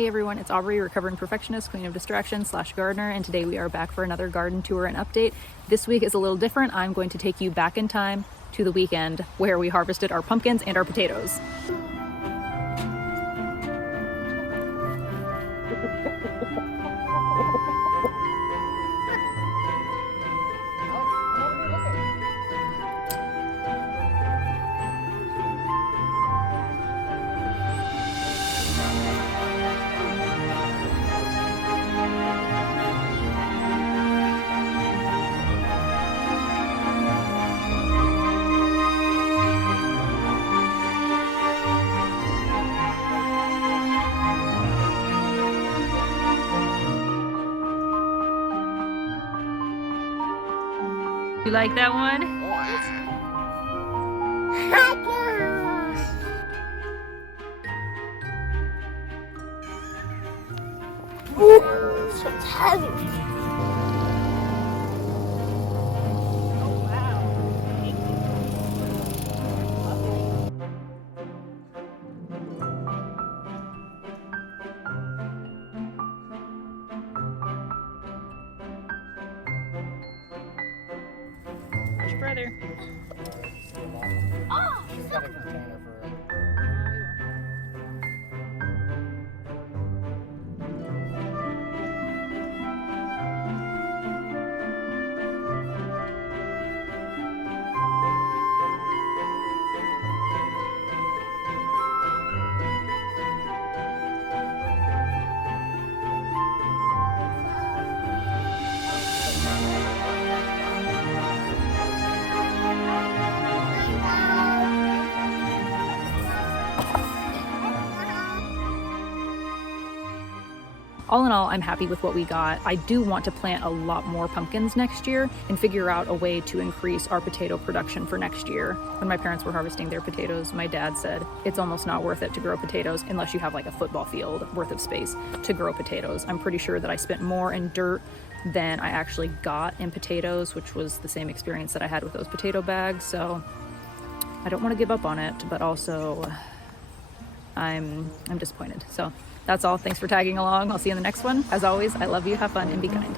Hey everyone, it's Aubrey, recovering perfectionist, queen of distraction / gardener, and today we are back for another garden tour and update. This week is a little different. I'm going to take you back in time to the weekend where we harvested our pumpkins and our potatoes. You like that one? Ooh, so it's heavy. Where's your brother? Oh, She's got a container for it. All in all, I'm happy with what we got. I do want to plant a lot more pumpkins next year and figure out a way to increase our potato production for next year. When my parents were harvesting their potatoes, my dad said it's almost not worth it to grow potatoes unless you have like a football field worth of space to grow potatoes. I'm pretty sure that I spent more in dirt than I actually got in potatoes, which was the same experience that I had with those potato bags. So I don't want to give up on it, but also I'm disappointed. So that's all. Thanks for tagging along. I'll see you in the next one. As always, I love you. Have fun and be kind.